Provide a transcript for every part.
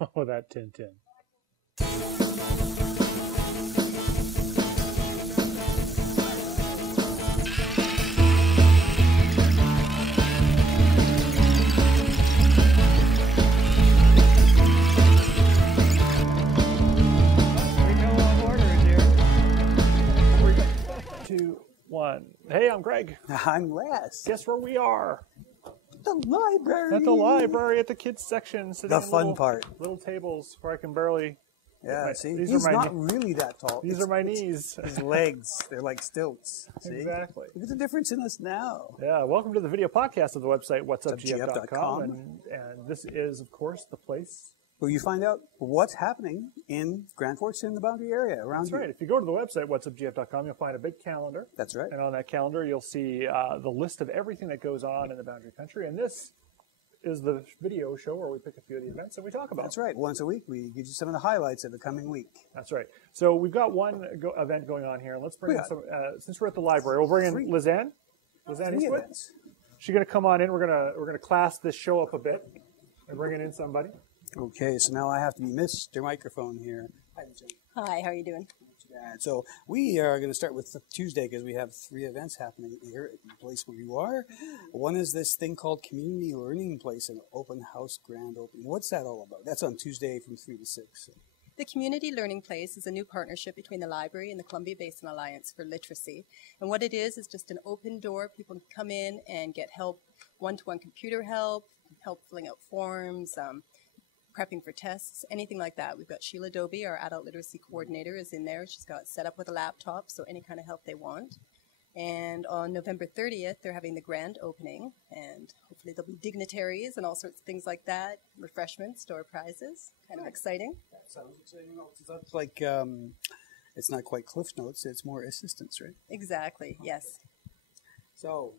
Oh, that Tintin. Two, one. Hey, I'm Greg. I'm Les. Guess where we are? The library. At the library, at the kids section. The fun part. Little tables where I can barely. Yeah, see? He's not really that tall. These are my knees. His legs, they're like stilts. See? Exactly. Look at the difference in us now. Yeah, welcome to the video podcast of the website whatsupgf.com. whatsupgf.com. And this is, of course, the place where you find out what's happening in Grand Forks in the Boundary area around That's right. If you go to the website, whatsupgf.com, you'll find a big calendar. That's right. And on that calendar, you'll see the list of everything that goes on in the Boundary Country. And this is the video show where we pick a few of the events that we talk about. That's right. Once a week, we give you some of the highlights of the coming week. That's right. So we've got one event going on here. And let's bring in some, since we're at the library, we'll bring in Lizanne. Lizanne Eastwood. She's going to come on in. We're going to class this show up a bit and bring in somebody. Okay, so now I have to be Mr. Microphone here. Hi, Jen. Hi, how are you doing? So we are going to start with Tuesday because we have 3 events happening here at the place where you are. One is this thing called Community Learning Place, an open house grand opening. What's that all about? That's on Tuesday from 3 to 6. The Community Learning Place is a new partnership between the library and the Columbia Basin Alliance for Literacy. And what it is just an open door. People can come in and get help, one-to-one computer help filling out forms, prepping for tests, anything like that. We've got Sheila Doby, our adult literacy coordinator, is in there. She's got set up with a laptop, so any kind of help they want. And on November 30th, they're having the grand opening, and hopefully there'll be dignitaries and all sorts of things like that, refreshments, door prizes, kind of exciting. That sounds exciting. That's like, it's not quite Cliff Notes, it's more assistance, right? Exactly, yes. So,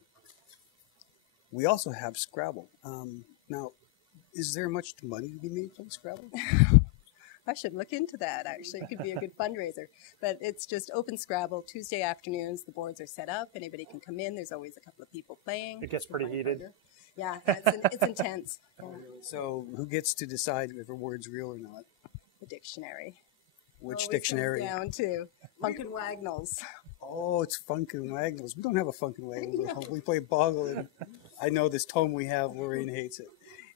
we also have Scrabble. Now, is there much money to be made from Scrabble? I should look into that, actually. It could be a good fundraiser. But it's just open Scrabble, Tuesday afternoons. The boards are set up. Anybody can come in. There's always a couple of people playing. It gets pretty heated. Yeah, it's intense. Yeah. So who gets to decide if a word's real or not? The dictionary. Which always dictionary? Comes down to Funk and Wagnalls. Oh, it's Funk and Wagnalls. We don't have a Funk and Wagnalls at home. We play Boggle. And I know this tome we have, Lorraine hates it.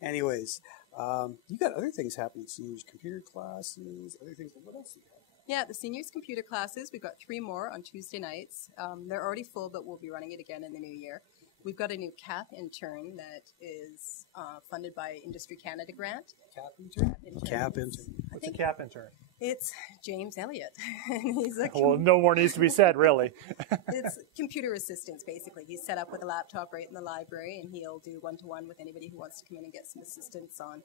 Anyways, you got other things happening. Seniors computer classes, other things. What else do you have? Yeah, the seniors computer classes. We've got 3 more on Tuesday nights. They're already full, but we'll be running it again in the new year. We've got a new CAP intern that is funded by Industry Canada grant. CAP intern? CAP intern. What's a CAP intern? It's James Elliott. He's a well, no more needs to be said, really. It's computer assistance, basically. He's set up with a laptop right in the library, and he'll do one-to-one with anybody who wants to come in and get some assistance on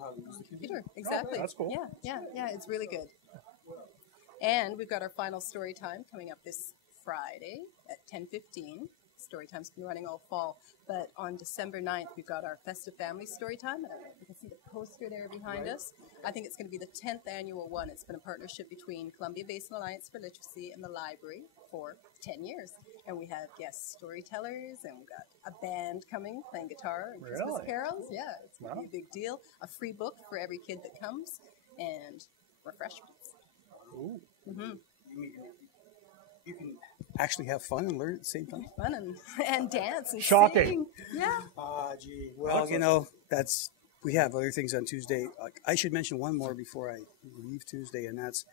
how to use the computer. Exactly. Oh, that's cool. Yeah, it's really good. And we've got our final story time coming up this Friday at 10:15. Story time's been running all fall, but on December 9th, we've got our Festive Family Story Time. I don't know if you can see the poster there behind us. I think it's going to be the 10th annual one. It's been a partnership between Columbia Basin Alliance for Literacy and the library for 10 years. And we have guest storytellers, and we've got a band coming playing guitar and Christmas carols. Yeah, it's going to be a big deal. A free book for every kid that comes, and refreshments. Ooh. Mm-hmm. You can actually have fun and learn at the same time. Fun and dance and Shocking. sing. Yeah. Gee. Well, you know, we have other things on Tuesday. I should mention one more before I leave Tuesday, and that's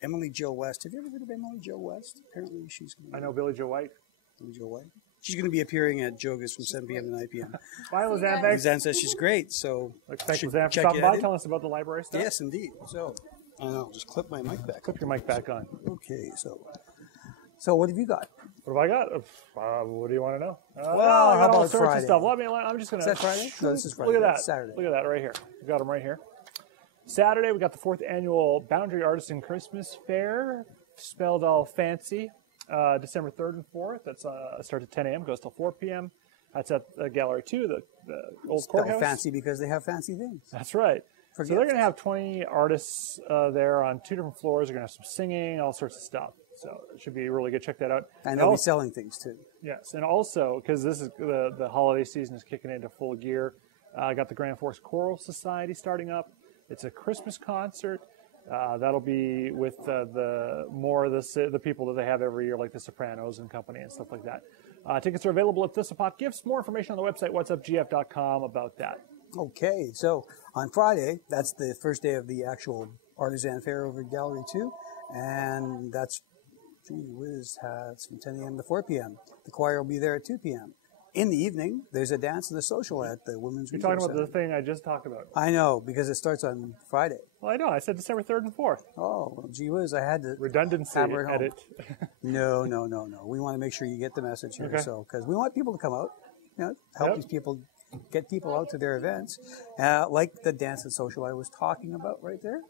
Emily Jo West. Have you ever heard of Emily Jo West? Apparently she's going to I know Billy Joe White. Billy Joe White. She's going to be appearing at Jogas from 7 p.m. to 9 p.m. Bye, Lizanne. Thanks. Lizanne says she's great, so thanks, Lizanne, for stopping by, telling us about the library stuff. Yes, indeed. So, I'll just clip my mic back. Clip your mic back on. Okay, so what have you got? What have I got? What do you want to know? Well, I got how all about sorts Friday? of stuff. Well, I'm just going to... Friday? No, this is Friday. Look at that. Saturday. Look at that right here. We got them right here. Saturday, we got the 4th annual Boundary Artisan Christmas Fair, spelled all fancy. December 3rd and 4th. That starts at 10 a.m., goes till 4 p.m. That's at Gallery 2, the old courthouse. Fancy because they have fancy things. That's right. So they're going to have 20 artists there on 2 different floors. They're going to have some singing, all sorts of stuff. So it should be really good. Check that out. And they'll be selling things too. Yes, and also because this is the holiday season is kicking into full gear, Got the Grand Forks Choral Society starting up. It's a Christmas concert. That'll be with the people that they have every year, like the Sopranos and company and stuff like that. Tickets are available at Thistlepot Gifts. More information on the website, whatsupgf.com, about that. Okay, so on Friday, that's the first day of the actual Artisan Fair over at Gallery 2, and that's, gee whiz, it's from 10 a.m. to 4 p.m. The choir will be there at 2 p.m. In the evening, there's a dance and a social at the Women's You're Resource talking about Center. the thing I just talked about. I know, because it starts on Friday. Well, I know. I said December 3rd and 4th. Oh, well, gee whiz, I had to Redundancy hammer it home. edit. No. We want to make sure you get the message here, Okay. so because we want people to come out, help Yep. these people, get people out to their events, like the dance and social I was talking about right there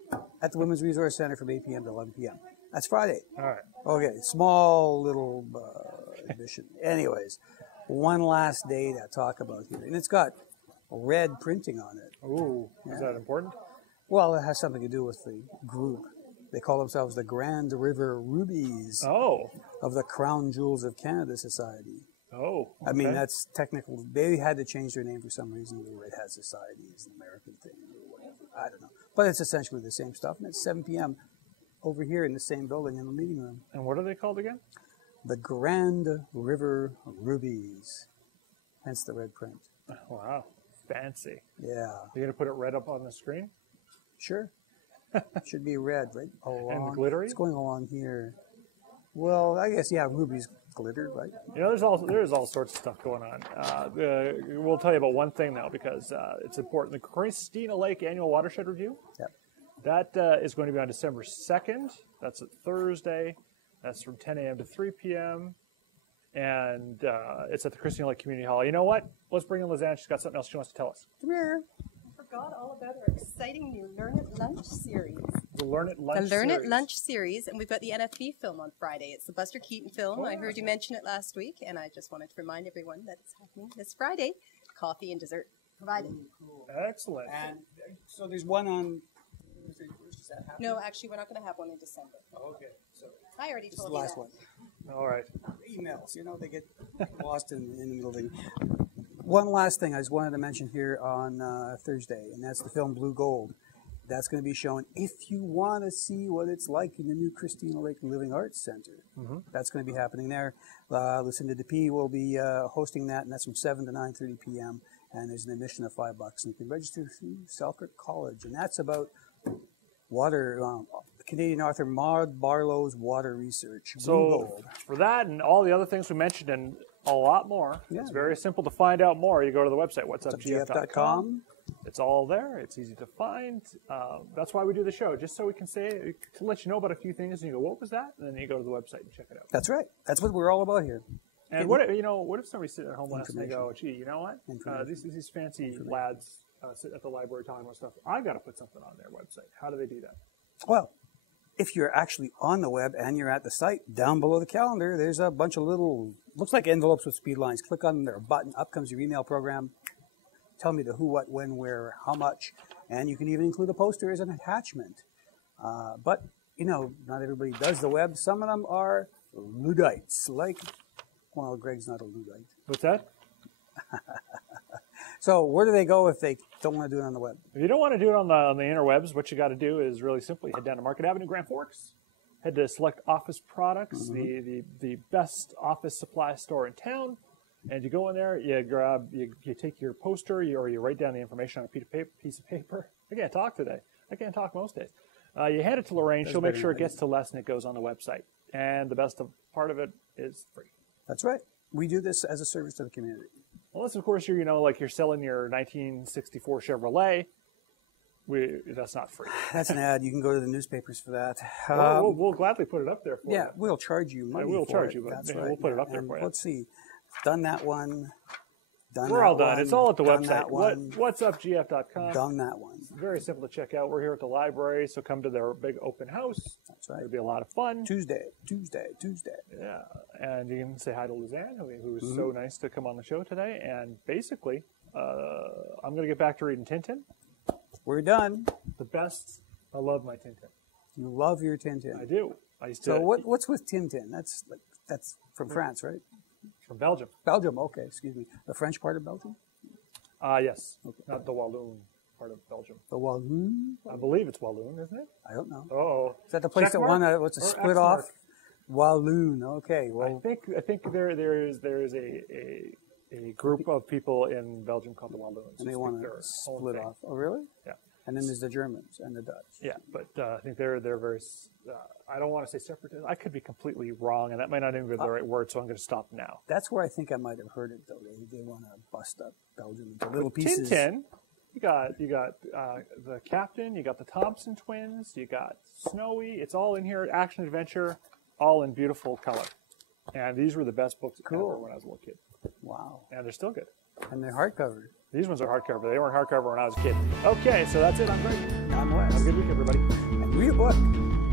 at the Women's Resource Center from 8 p.m. to 11 p.m. That's Friday. All right. Okay, small little addition. Anyways, one last day to talk about here, and it's got red printing on it. Ooh, is that important? Well, it has something to do with the group. They call themselves the Grand River Rubies Oh. of the Crown Jewels of Canada Society. Oh. I mean, okay. that's technical. They had to change their name for some reason. The Red Hat Society is an American thing or whatever. I don't know. But it's essentially the same stuff. And it's 7 p.m. over here in the same building in the meeting room. And what are they called again? The Grand River Rubies. Hence the red print. Wow. Fancy. Yeah. You're going to put it right up on the screen? Sure. Should be red, right? Along. glittery? It's going along here. Well, I guess, yeah, rubies glitter, right? You know, there's all sorts of stuff going on. We'll tell you about one thing now because it's important. The Christina Lake Annual Watershed Review. Yep. That is going to be on December 2nd. That's a Thursday. That's from 10 a.m. to 3 p.m. And it's at the Christina Lake Community Hall. You know what? Let's bring in Lizanne. She's got something else she wants to tell us. Come here. I forgot all about our exciting new Learn at Lunch series. The Learn at Lunch The Learn series. at Lunch series, and we've got the NFB film on Friday. It's the Buster Keaton film. I heard you mention it last week, and I just wanted to remind everyone that it's happening this Friday. Coffee and dessert provided. Excellent. And so there's one on. Is that happening? No, actually, we're not going to have one in December. Oh, okay. So I already this is told the you last that. one. All right. Emails, they get lost in the middle of the. One last thing I just wanted to mention here on Thursday, and that's the film Blue Gold. That's going to be shown if you want to see what it's like in the new Christina Lake Living Arts Center. Mm-hmm. That's going to be happening there. Lucinda DeP will be hosting that, and that's from 7 to 9:30 p.m. And there's an admission of $5, and you can register through Selkirk College. And that's about water. Canadian author Maud Barlow's water research. Blue So Gold. for that and all the other things we mentioned and a lot more, Yeah. it's very simple to find out more. You go to the website, whatsupgf.com. It's all there. It's easy to find. That's why we do the show, just so we can say, to let you know about a few things, and you go, what was that? And then you go to the website and check it out. That's right. That's what we're all about here. And what if somebody's sitting at home last night and they go, gee, you know what? These fancy lads sit at the library talking about stuff. I've got to put something on their website. How do they do that? Well, if you're actually on the web and you're at the site, down below the calendar, there's a bunch of little, looks like envelopes with speed lines. Click on their button, up comes your email program. Tell me the who, what, when, where, how much, and you can even include a poster as an attachment. But, not everybody does the web. Some of them are Luddites, well, Greg's not a Luddite. What's that? So where do they go if they don't want to do it on the web? If you don't want to do it on the interwebs, what you got to do is really simply head down to Market Avenue, Grand Forks, head to Select Office Products, the best office supply store in town, and you go in there, you take your poster, or you write down the information on a piece of paper. I can't talk today. I can't talk most days. You hand it to Lorraine. She'll make sure it gets to Les and it goes on the website. And the best part of it is free. That's right. We do this as a service to the community. Unless, of course, you're selling your 1964 Chevrolet. That's not free. That's an ad. You can go to the newspapers for that. We'll gladly put it up there for you. Yeah, we'll charge you money. I will for charge it. you, but That's yeah, right. we'll put it up there And for you. Let's see. Done that one. Done We're that all done. one, It's all at the done website. That one, Whatsupgf.com. done that one. Very simple to check out. We're here at the library, so come to their big open house. That's right. It'll be a lot of fun. Tuesday. Yeah, and you can say hi to Lizanne, who was so nice to come on the show today. And basically, I'm going to get back to reading Tintin. We're done. The best. I love my Tintin. You love your Tintin. I do. I used to. So what's with Tintin? That's from France, right? From Belgium. Belgium. Okay, excuse me. The French part of Belgium. Yes, not the Walloon part of Belgium. The Walloon? I believe it's Walloon, isn't it? I don't know. Oh, Is that the place check that mark won a, what's a or split X off? mark? Walloon. Okay. Well, I think there is a group of people in Belgium called the Walloons. and they who want speak to their own split thing. off. Oh, really? Yeah. And then there's the Germans and the Dutch. Yeah, but I think they're very. I don't want to say separatist. I could be completely wrong, and that might not even be the right word. So I'm going to stop now. That's where I think I might have heard it, though. They want to bust up Belgium into little pieces. Tintin. You got the Captain. You got the Thompson twins. You got Snowy. It's all in here. Action adventure, all in beautiful color. And these were the best books ever when I was a little kid. Wow. And they're still good. And they're hardcover. These ones are hardcover. They weren't hardcover when I was a kid. Okay, so that's it. I'm Greg. I'm Wes. Have a good week, everybody. And read a book.